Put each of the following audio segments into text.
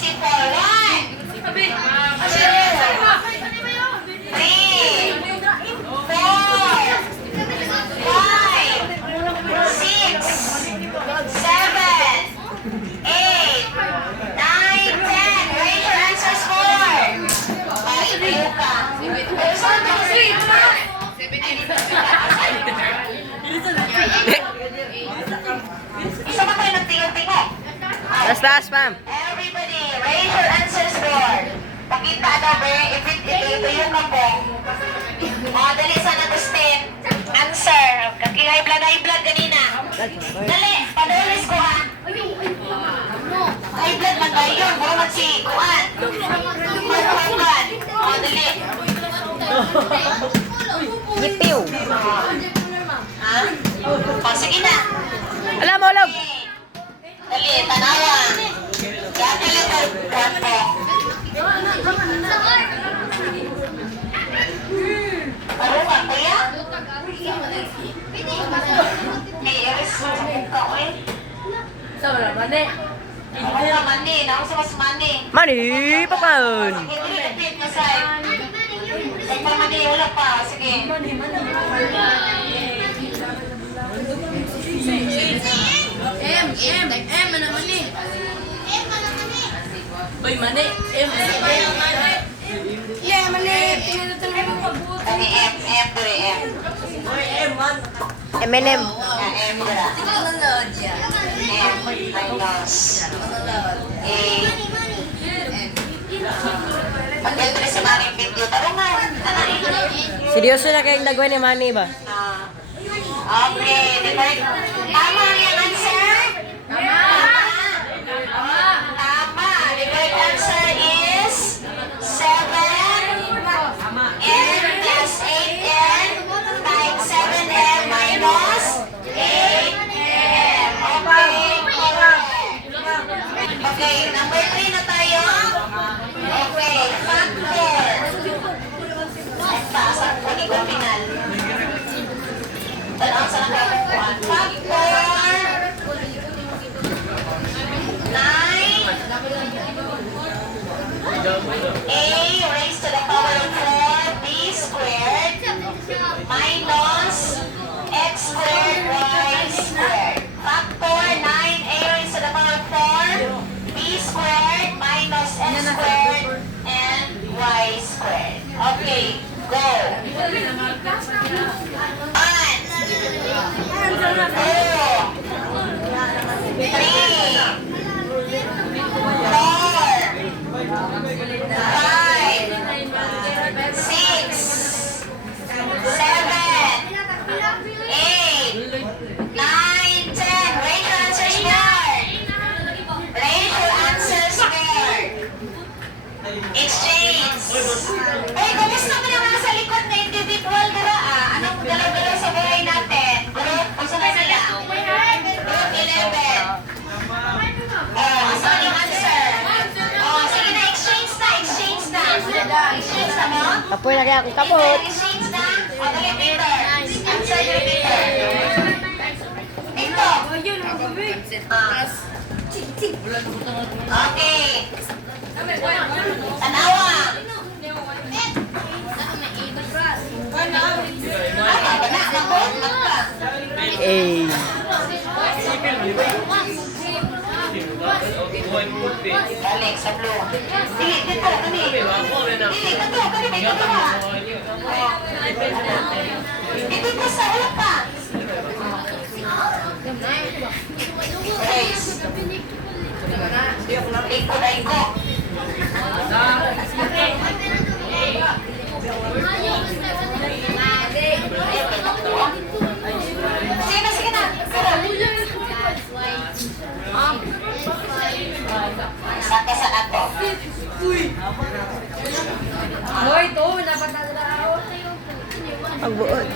One, two, three, four, five, six, seven, eight, nine, 10. Raise your answers for. Isa pa tayo nagtingog-tingog. Taas, ma'am. Everybody, raise your answers board. Pakita daw ba, ito yung kapong. Dali sana to step. Answer. High blood kanina. Dali, padulis ko ha. High blood man tayo yun. Buro man si Kuan. Kuan. Dali. Gitiw. Ha? Sige na. Alam mo, log. Dali, tanawa. Gagalit ang kanto. Ano ka, kuya? May iris mo sa mukha ko eh. Ako na mani, ako sa mas mani. Mani, papan. Hindi repeat na sa'yo. Ay pa mani, wala pa. Sige. M naman eh. Uy, mani. M. Yeah, mani. Kami M, dure M. M&M. M, dura. M, minus. A. Pag-entry sa maring video, tarungan. Seryoso na kayong nagwa ni Manny ba? Okay, tama yung answer? Tama. The correct answer is 7 n plus 8n times 7m minus 8m. Okay, correct. Okay, number 3 na tayo. Okay, factor. Ang taas ang pag-iguminal. Tanong sa nakakuan. Factor 9 A raised to the power of 4 B squared minus X squared Y squared. Factor 9A raised to the power of 4 B squared minus X squared and Y squared. Okay, go. 'Exchange. Hey, kumusta mo naman sa likod na individual nila Anong galaw-galaw sa buhay natin? Group, kung saan sila? Group 11. Asan yung answer? Sige na, exchange na. Exchange na mo? Kapoy na kaya akong kapot. Exchange na? Dali, Peter. Answer yung Peter. Dito. Okay. Tanawa. Eh. Balik sa blue. Dili, dito, kani. Dili, dito, kani, may katawa. Dito sa upa. Race. Iko. Sige na. Saka sa ato. Hoy, to, dapat na ako. Ang buod.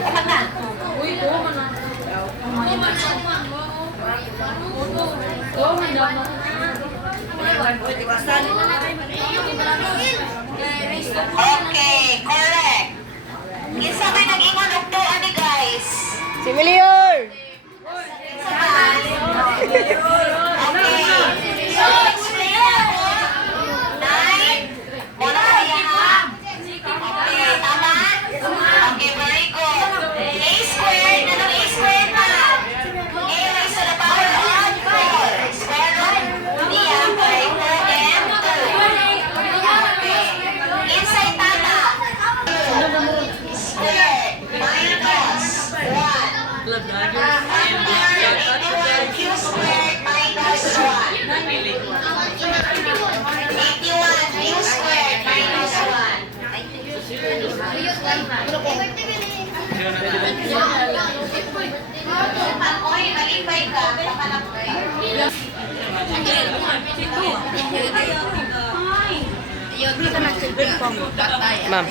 Enak na. Uy, to, mana. To, mana. Okay, correct. Kinsa may nag-ingon og tuwa ni guys? Si Melior! Kinsa man? Okay. So, explain ako Oy, malipay ka. Kapanak ko. Ma'am.